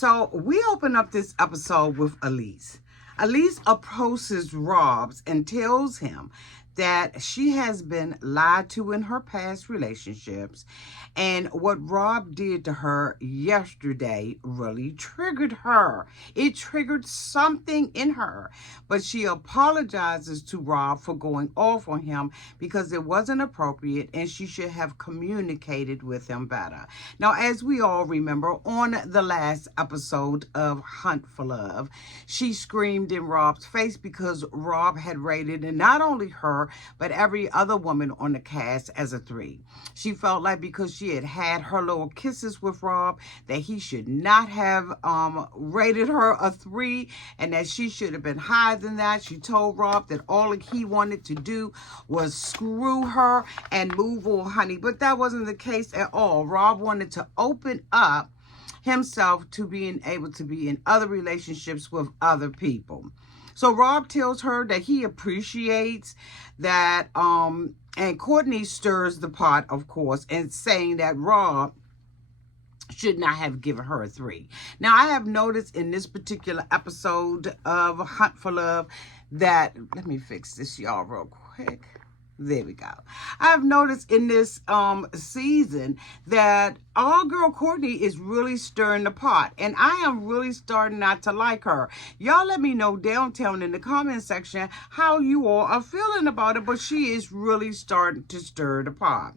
So we open up this episode with Elise. Elise approaches Robs and tells him that she has been lied to in her past relationships, and what Rob did to her yesterday really triggered her. It triggered something in her, but she apologizes to Rob for going off on him because it wasn't appropriate and she should have communicated with him better. Now, as we all remember, on the last episode of Hunt for Love, she screamed in Rob's face because Rob had rated not only her, but every other woman on the cast as a 3. She felt like because she had had her little kisses with Rob, that he should not have rated her a 3, and that she should have been higher than that. She told Rob that all he wanted to do was screw her and move on, honey. But that wasn't the case at all. Rob wanted to open up himself to being able to be in other relationships with other people. So Rob tells her that he appreciates that, and Courtney stirs the pot, of course, and saying that Rob should not have given her a 3. Now, I have noticed in this particular episode of Hunt for Love that, let me fix this, y'all, real quick. There we go. I've noticed in this season that our girl Courtney is really stirring the pot, and I am really starting not to like her. Y'all let me know downtown in the comment section how you all are feeling about it, but she is really starting to stir the pot.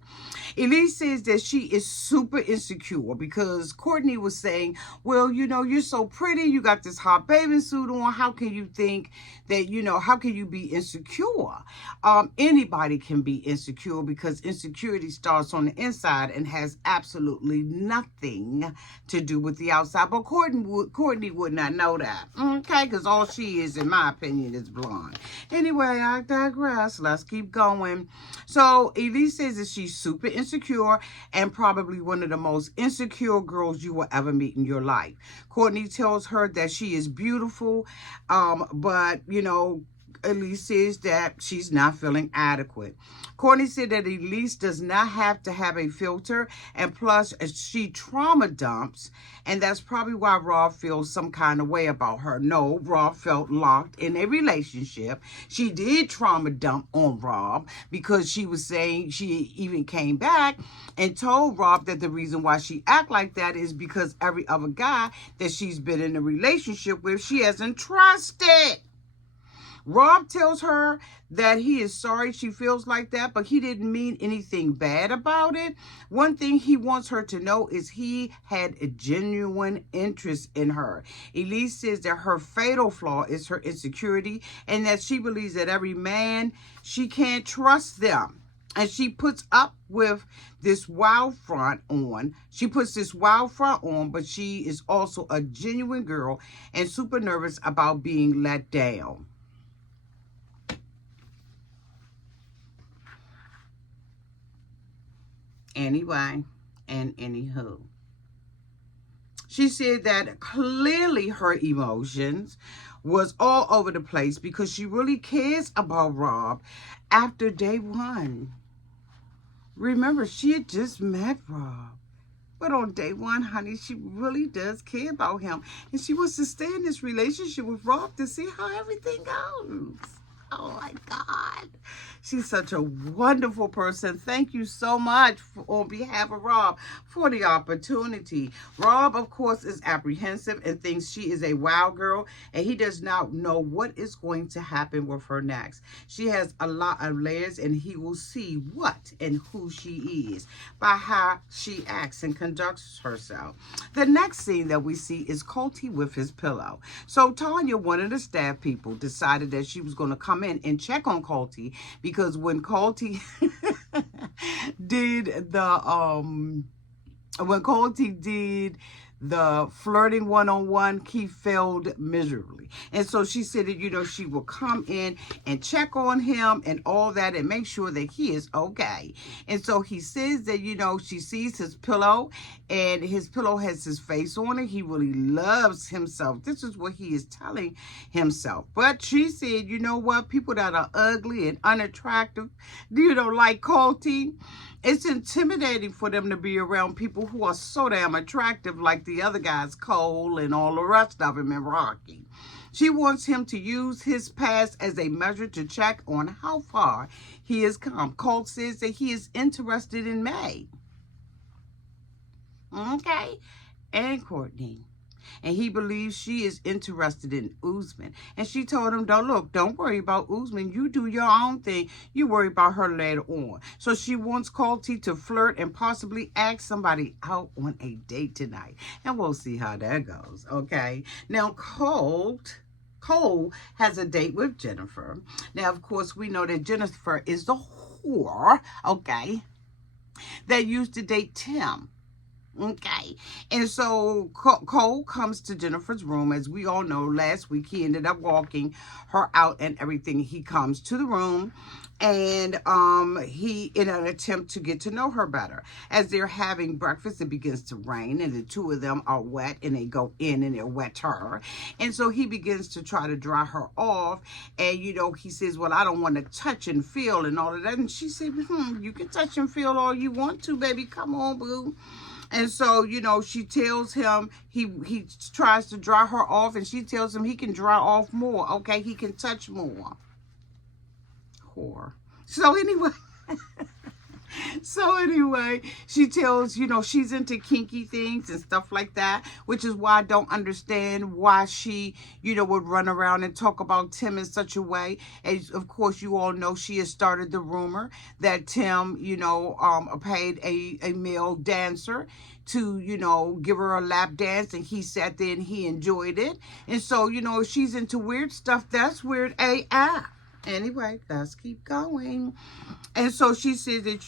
Elise says that she is super insecure because Courtney was saying, well, you know, you're so pretty, you got this hot bathing suit on, how can you think that, you know, how can you be insecure? Anybody can be insecure because insecurity starts on the inside and has absolutely nothing to do with the outside. But Courtney would not know that, okay? Because all she is, in my opinion, is blonde. Anyway, I digress. Let's keep going. So Elise says that she's super insecure and probably one of the most insecure girls you will ever meet in your life. Courtney tells her that she is beautiful, but, you know, Elise says that she's not feeling adequate. Courtney said that Elise does not have to have a filter, and plus she trauma dumps, and that's probably why Rob feels some kind of way about her. No, Rob felt locked in a relationship. She did trauma dump on Rob because she was saying, she even came back and told Rob that the reason why she act like that is because every other guy that she's been in a relationship with, she hasn't trusted. Rob tells her that he is sorry she feels like that, but he didn't mean anything bad about it. One thing he wants her to know is he had a genuine interest in her. Elise says that her fatal flaw is her insecurity and that she believes that every man, she can't trust them. And she puts up with this wild front on. She puts this wild front on, but she is also a genuine girl and super nervous about being let down. Anyway, and anywho, she said that clearly her emotions was all over the place because she really cares about Rob after day 1. Remember, she had just met Rob. But on day 1, honey, she really does care about him. And she wants to stay in this relationship with Rob to see how everything goes. Oh, my God. She's such a wonderful person. Thank you so much on behalf of Rob for the opportunity. Rob, of course, is apprehensive and thinks she is a wild girl, and he does not know what is going to happen with her next. She has a lot of layers, and he will see what and who she is by how she acts and conducts herself. The next scene that we see is Colty with his pillow. So Tanya, one of the staff people, decided that she was going to come in and check on Colty because when Colty did the flirting one-on-one, he failed miserably. And so she said that, you know, she will come in and check on him and all that and make sure that he is okay. And so he says that, you know, she sees his pillow and his pillow has his face on it. He really loves himself. This is what he is telling himself. But she said, you know what, people that are ugly and unattractive, you know, like Colty, It's intimidating for them to be around people who are so damn attractive like the other guys, Cole and all the rest of them in Rocky. She wants him to use his past as a measure to check on how far he has come. Cole says that he is interested in May. Okay? And Courtney. And he believes she is interested in Usman. And she told him, don't worry about Usman. You do your own thing. You worry about her later on. So she wants Colty to flirt and possibly ask somebody out on a date tonight. And we'll see how that goes, okay? Now, Cole has a date with Jennifer. Now, of course, we know that Jennifer is the whore, okay, that used to date Tim. Okay, and so Cole comes to Jennifer's room. As we all know, last week he ended up walking her out and everything. He comes to the room, and he, in an attempt to get to know her better, as they're having breakfast, it begins to rain, and the two of them are wet, and they go in and they're wet her, and so he begins to try to dry her off, and he says, well, I don't want to touch and feel and all of that, and she said, you can touch and feel all you want to, baby, come on, boo. And so, she tells him, he tries to dry her off, and she tells him he can dry off more, okay? He can touch more. Whore. So anyway, she tells, she's into kinky things and stuff like that, which is why I don't understand why she, would run around and talk about Tim in such a way. As, of course, you all know she has started the rumor that Tim, paid a male dancer to, give her a lap dance, and he sat there and he enjoyed it. And so, if she's into weird stuff, that's weird AF. Anyway, let's keep going. And so she said that,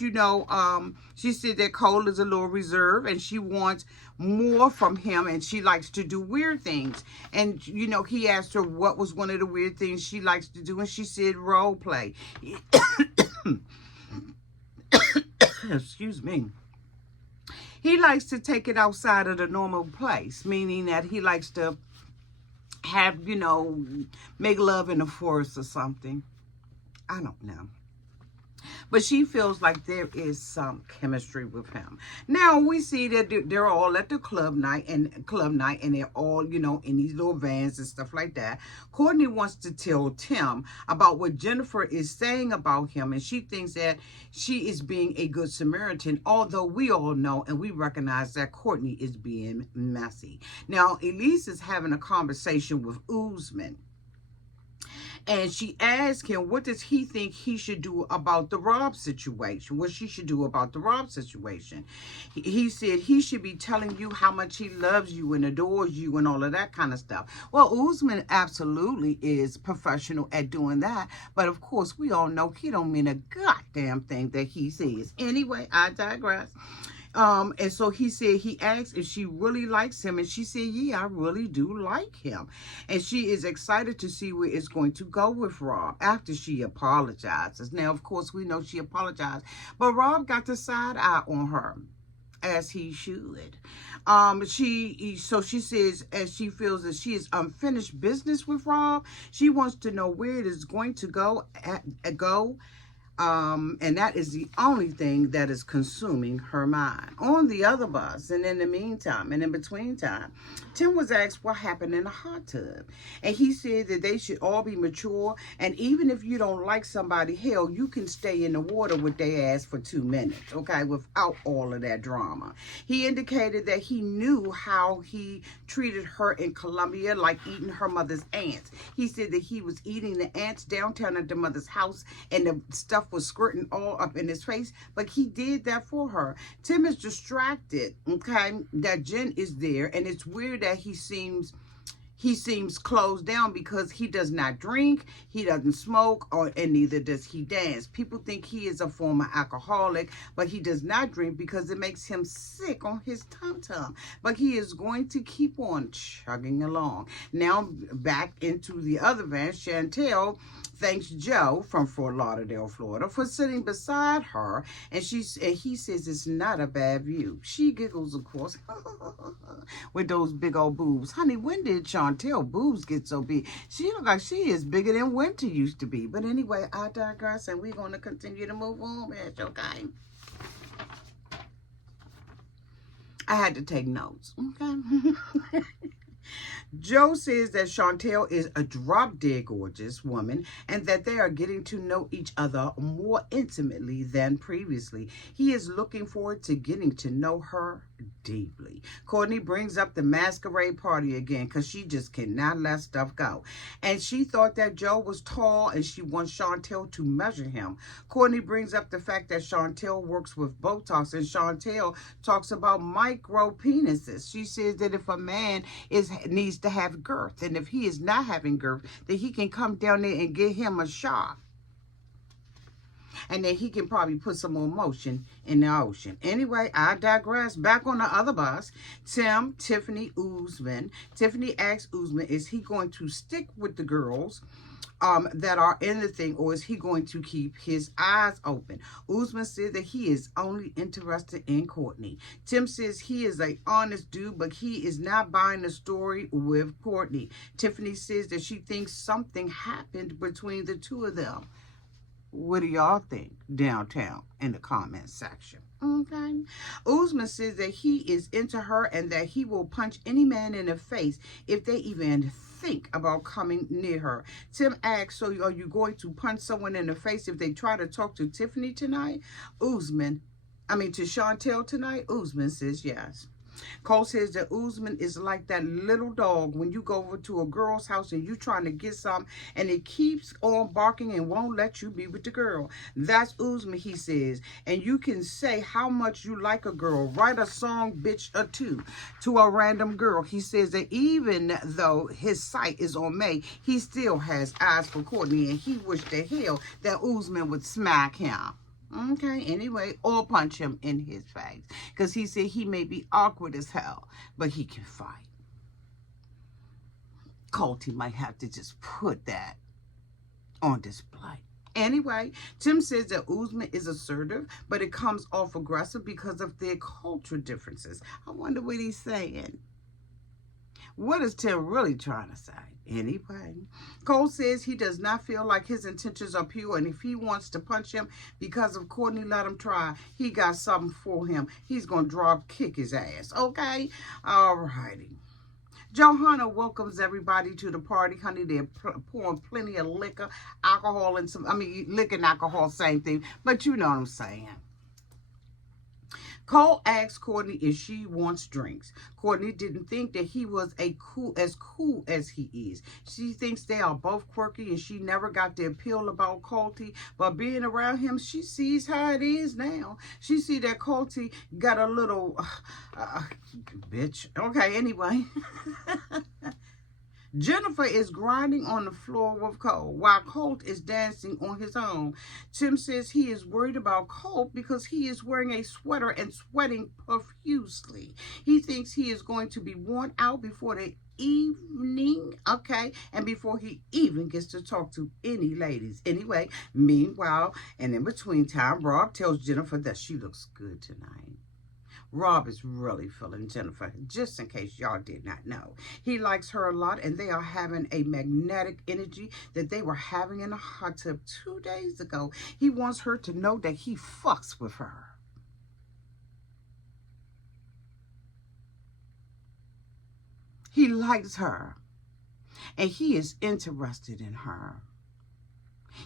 she said that Cole is a little reserved and she wants more from him, and she likes to do weird things. And, he asked her what was one of the weird things she likes to do, and she said role play. Excuse me. He likes to take it outside of the normal place, meaning that he likes to have, make love in the forest or something. I don't know. But she feels like there is some chemistry with him. Now we see that they're all at the club night, and they're all, in these little vans and stuff like that. Courtney wants to tell Tim about what Jennifer is saying about him, and she thinks that she is being a good Samaritan, although we all know and we recognize that Courtney is being messy. Now, Elise is having a conversation with Usman. And she asked him, what does he think he should do about the Rob situation? What she should do about the Rob situation? He said he should be telling you how much he loves you and adores you and all of that kind of stuff. Well, Usman absolutely is professional at doing that. But of course, we all know he don't mean a goddamn thing that he says. Anyway, I digress. And so he said, he asked if she really likes him, and she said, yeah, I really do like him. And she is excited to see where it's going to go with Rob after she apologizes. Now, of course, we know she apologized, but Rob got the side eye on her, as he should. So she says, as she feels that she is unfinished business with Rob, she wants to know where it is going to go. And that is the only thing that is consuming her mind. On the other bus, and in the meantime, and in between time, Tim was asked what happened in the hot tub. And he said that they should all be mature, and even if you don't like somebody, hell, you can stay in the water with their ass for 2 minutes, okay, without all of that drama. He indicated that he knew how he treated her in Colombia, like eating her mother's ants. He said that he was eating the ants downtown at the mother's house, and the stuff was squirting all up in his face, but he did that for her. Tim is distracted, okay, that Jen is there, and it's weird that he seems closed down because he does not drink, he doesn't smoke, and neither does he dance. People think he is a former alcoholic, but he does not drink because it makes him sick on his tum-tum. But he is going to keep on chugging along. Now back into the other van, Chantel thanks Joe from Fort Lauderdale, Florida, for sitting beside her, and he says it's not a bad view. She giggles, of course, with those big old boobs. Honey, when did Chantel boobs get so big? She looks like she is bigger than Winter used to be. But anyway, I digress, and we're going to continue to move on, bitch, okay? I had to take notes. Okay. Joe says that Chantel is a drop-dead gorgeous woman and that they are getting to know each other more intimately than previously. He is looking forward to getting to know her deeply. Courtney brings up the masquerade party again because she just cannot let stuff go. And she thought that Joe was tall and she wants Chantel to measure him. Courtney brings up the fact that Chantel works with Botox, and Chantel talks about micro penises. She says that if a man needs to have girth, and if he is not having girth, that he can come down there and get him a shot, and then he can probably put some more motion in the ocean. Anyway, I digress. Back on the other bus, Tiffany, Usman. Tiffany asks Usman, is he going to stick with the girls that are in the thing, or is he going to keep his eyes open? Usman said that he is only interested in Courtney. Tim says he is an honest dude, but he is not buying the story with Courtney. Tiffany says that she thinks something happened between the two of them. What do y'all think downtown in the comment section? Okay. Usman says that he is into her and that he will punch any man in the face if they even think about coming near her. Tim asks, so are you going to punch someone in the face if they try to talk to Tiffany tonight? To Chantel tonight? Usman says yes. Cole says that Usman is like that little dog when you go over to a girl's house and you trying to get some and it keeps on barking and won't let you be with the girl. That's Usman, he says. And you can say how much you like a girl. Write a song, bitch, or two to a random girl. He says that even though his sight is on May, he still has eyes for Courtney, and he wished to hell that Usman would smack him. Okay, anyway, or punch him in his face. Because he said he may be awkward as hell, but he can fight. Colty might have to just put that on display. Anyway, Tim says that Usman is assertive, but it comes off aggressive because of their culture differences. I wonder what he's saying. What is Tim really trying to say? Anyway, Cole says he does not feel like his intentions are pure, and if he wants to punch him because of Courtney, let him try. He got something for him. He's going to drop kick his ass. Okay? All righty. Johanna welcomes everybody to the party. Honey, they're pouring plenty of liquor, alcohol, and liquor and alcohol, same thing. But you know what I'm saying. Cole asks Courtney if she wants drinks. Courtney didn't think that he was as cool as he is. She thinks they are both quirky, and she never got the appeal about Colty. But being around him, she sees how it is now. She see that Colty got a little bitch. Okay, anyway. Jennifer is grinding on the floor with Cole while Colt is dancing on his own. Tim says he is worried about Colt because he is wearing a sweater and sweating profusely. He thinks he is going to be worn out before the evening, okay, and before he even gets to talk to any ladies. Anyway, meanwhile, and in between time, Rob tells Jennifer that she looks good tonight. Rob is really feeling Jennifer, just in case y'all did not know. He likes her a lot, and they are having a magnetic energy that they were having in a hot tub 2 days ago. He wants her to know that he fucks with her. He likes her, and he is interested in her.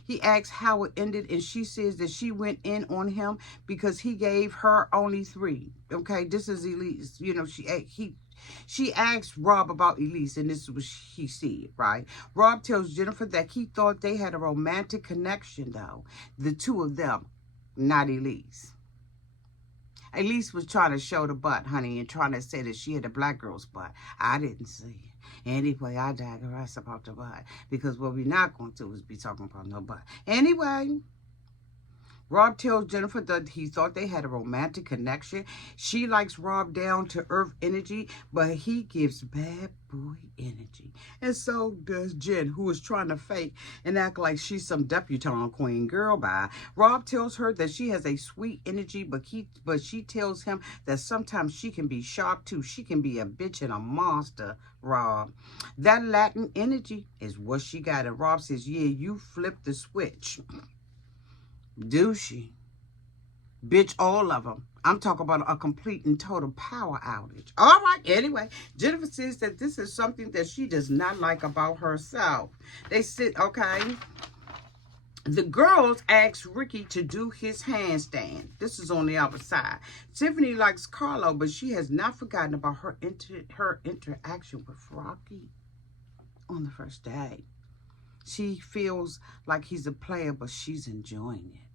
He asks how it ended, and she says that she went in on him because he gave her only 3. Okay, this is Elise. You know, she asked Rob about Elise, and this is what she said, right? Rob tells Jennifer that he thought they had a romantic connection, though. The two of them, not Elise. Elise was trying to show the butt, honey, and trying to say that she had a black girl's butt. I didn't see it. Anyway, I digress about the butt, because what we're not going to do is be talking about no butt. Anyway, Rob tells Jennifer that he thought they had a romantic connection. She likes Rob down to earth energy, but he gives bad boy energy. And so does Jen, who is trying to fake and act like she's some debutante queen. Girl, bye. Rob tells her that she has a sweet energy, but she tells him that sometimes she can be sharp too. She can be a bitch and a monster, Rob. That Latin energy is what she got. And Rob says, yeah, you flipped the switch. Do she? Bitch, all of them. I'm talking about a complete and total power outage. All right, anyway, Jennifer says that this is something that she does not like about herself. They said, okay, the girls asked Ricky to do his handstand. This is on the other side. Tiffany likes Carlo, but she has not forgotten about her interaction with Rocky on the first day. She feels like he's a player, but she's enjoying it.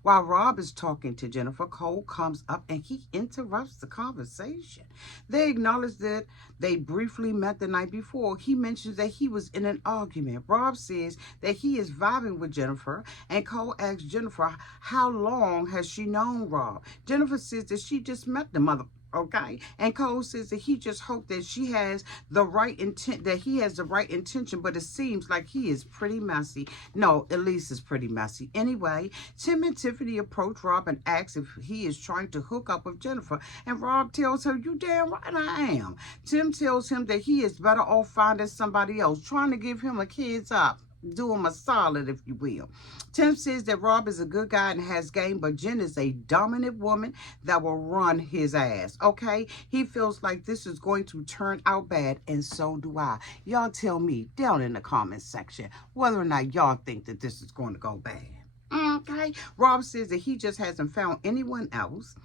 While Rob is talking to Jennifer, Cole comes up and he interrupts the conversation. They acknowledge that they briefly met the night before. He mentions that he was in an argument. Rob says that he is vibing with Jennifer, and Cole asks Jennifer how long has she known Rob. Jennifer says that she just met the mother. Okay, and Cole says that he just hoped that she has the right intent, that he has the right intention, but it seems like he is pretty messy. No, Elise is pretty messy. Anyway, Tim and Tiffany approach Rob and ask if he is trying to hook up with Jennifer, and Rob tells her, "You damn right I am." Tim tells him that he is better off finding somebody else, trying to give him a heads up. Do him a solid, if you will. Tim says that Rob is a good guy and has game, but Jen is a dominant woman that will run his ass, okay? He feels like this is going to turn out bad, and so do I. Y'all tell me down in the comments section whether or not y'all think that this is going to go bad. Okay, Rob says that he just hasn't found anyone else,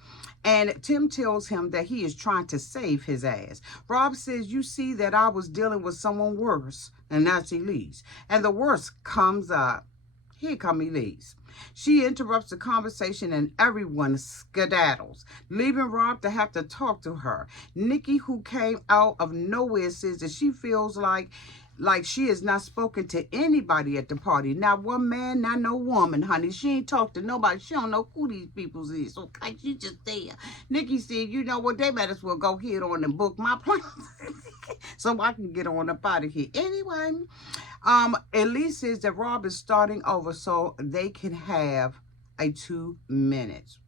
and Tim tells him that he is trying to save his ass. Rob says, "You see that I was dealing with someone worse," and that's Elise. And the worst comes up. Here come Elise. She interrupts the conversation and everyone skedaddles, leaving Rob to have to talk to her. Nikki, who came out of nowhere, says that she feels like she has not spoken to anybody at the party. Not one man, not no woman, honey. She ain't talked to nobody. She don't know who these people is. Okay, she just there. Nikki said, "You know what? They might as well go ahead on and book my plane so I can get on up out of here." Anyway, Elise says that Rob is starting over so they can have a 2 minutes.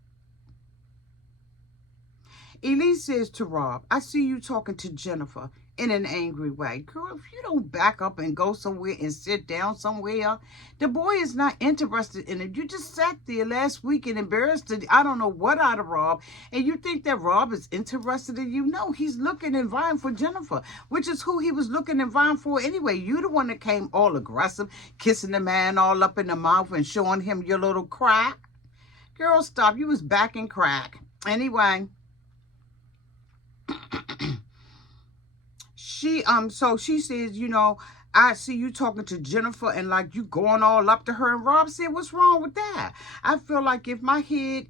Elise says to Rob, "I see you talking to Jennifer in an angry way. Girl, if you don't back up and go somewhere and sit down somewhere, the boy is not interested in it. You just sat there last week and embarrassed the, I don't know what out of Rob, and you think that Rob is interested in you? No, he's looking and vying for Jennifer, which is who he was looking and vying for anyway. You the one that came all aggressive, kissing the man all up in the mouth and showing him your little crack. Girl, stop. You was back in crack. Anyway, so she says, you know, "I see you talking to Jennifer and like you going all up to her." And Rob said, "What's wrong with that? I feel like if my head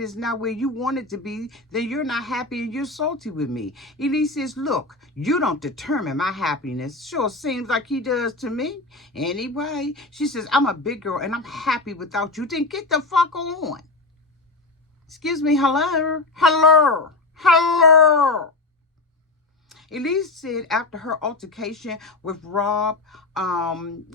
is not where you want it to be, then you're not happy and you're salty with me." Elise says, "Look, you don't determine my happiness." Sure seems like he does to me. Anyway, she says, "I'm a big girl and I'm happy without you. Then get the fuck on." Excuse me, hello? Hello? Hello? Elise said after her altercation with Rob,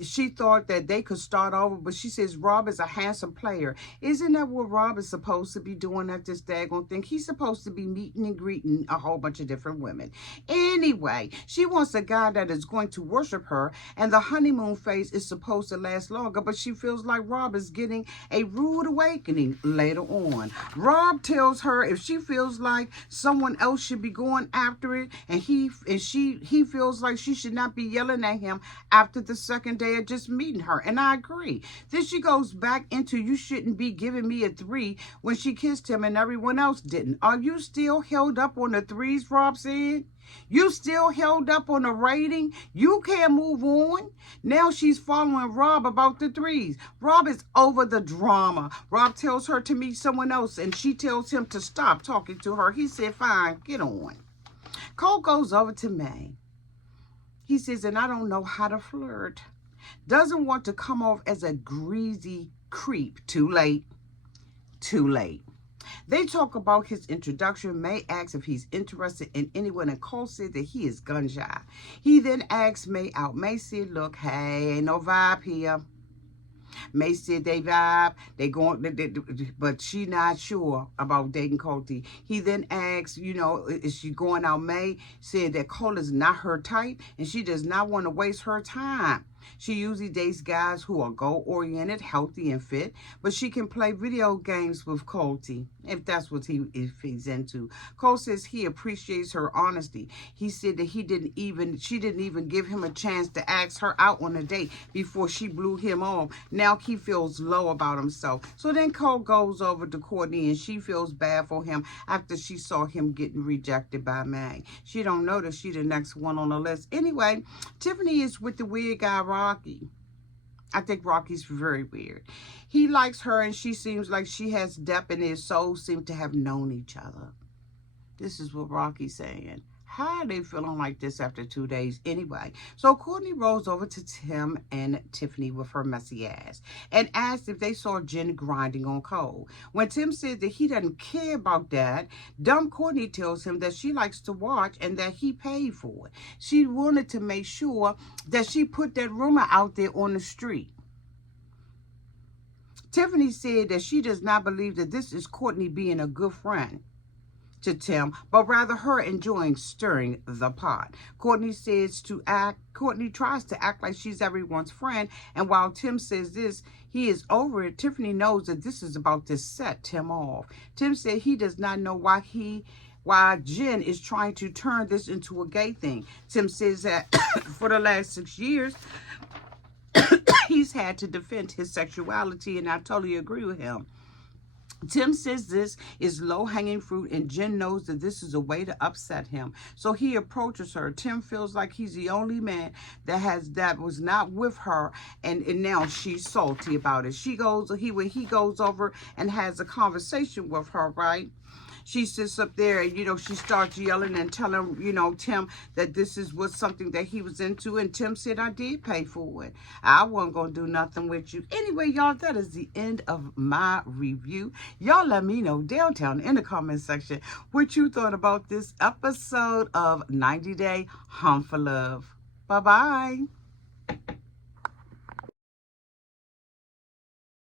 she thought that they could start over, but she says Rob is a handsome player. Isn't that what Rob is supposed to be doing at this daggone thing? He's supposed to be meeting and greeting a whole bunch of different women. Anyway, she wants a guy that is going to worship her, and the honeymoon phase is supposed to last longer, but she feels like Rob is getting a rude awakening later on. Rob tells her if she feels like someone else should be going after it, and he feels like she should not be yelling at him after the second day of just meeting her. And I agree. Then she goes back into, "You shouldn't be giving me a 3 when she kissed him and everyone else didn't." Are you still held up on the 3s, Rob said? You still held up on the rating? You can't move on? Now she's following Rob about the 3s. Rob is over the drama. Rob tells her to meet someone else, and she tells him to stop talking to her. He said, "Fine, get on." Cole goes over to May. He says, "And I don't know how to flirt." Doesn't want to come off as a greasy creep. Too late. Too late. They talk about his introduction. May asks if he's interested in anyone, and Cole said that he is gun shy. He then asks May out. May said, "Look, hey, ain't no vibe here." May said they vibe, but she not sure about dating Colty. He then asks, you know, is she going out? May said that Cole is not her type, and she does not want to waste her time. She usually dates guys who are goal-oriented, healthy, and fit, but she can play video games with Colty, if that's what if he's into. Cole says he appreciates her honesty. He said that she didn't even give him a chance to ask her out on a date before she blew him off. Now he feels low about himself. So then Cole goes over to Courtney and she feels bad for him after she saw him getting rejected by Mag. She don't know that she the next one on the list. Anyway, Tiffany is with the weird guy Rocky. I think Rocky's very weird. He likes her and she seems like she has depth and their souls seem to have known each other. This is what Rocky's saying. How are they feeling like this after 2 days anyway? So Courtney rolls over to Tim and Tiffany with her messy ass and asks if they saw Jen grinding on Cole. When Tim said that he doesn't care about that, dumb Courtney tells him that she likes to watch and that he paid for it. She wanted to make sure that she put that rumor out there on the street. Tiffany said that she does not believe that this is Courtney being a good friend to Tim, but rather her enjoying stirring the pot. Courtney tries to act like she's everyone's friend, and while Tim says this, he is over it, Tiffany knows that this is about to set Tim off. Tim said he does not know why Jen is trying to turn this into a gay thing. Tim says that for the last 6 years, he's had to defend his sexuality, and I totally agree with him. Tim says this is low-hanging fruit, and Jen knows that this is a way to upset him. So he approaches her. Tim feels like he's the only man that was not with her, and now she's salty about it. He goes over and has a conversation with her, right? She sits up there and, she starts yelling and telling, Tim that this was something that he was into. And Tim said, I did pay for it. I wasn't going to do nothing with you. Anyway, y'all, that is the end of my review. Y'all let me know downtown in the comment section what you thought about this episode of 90 Day Hunt for Love. Bye-bye.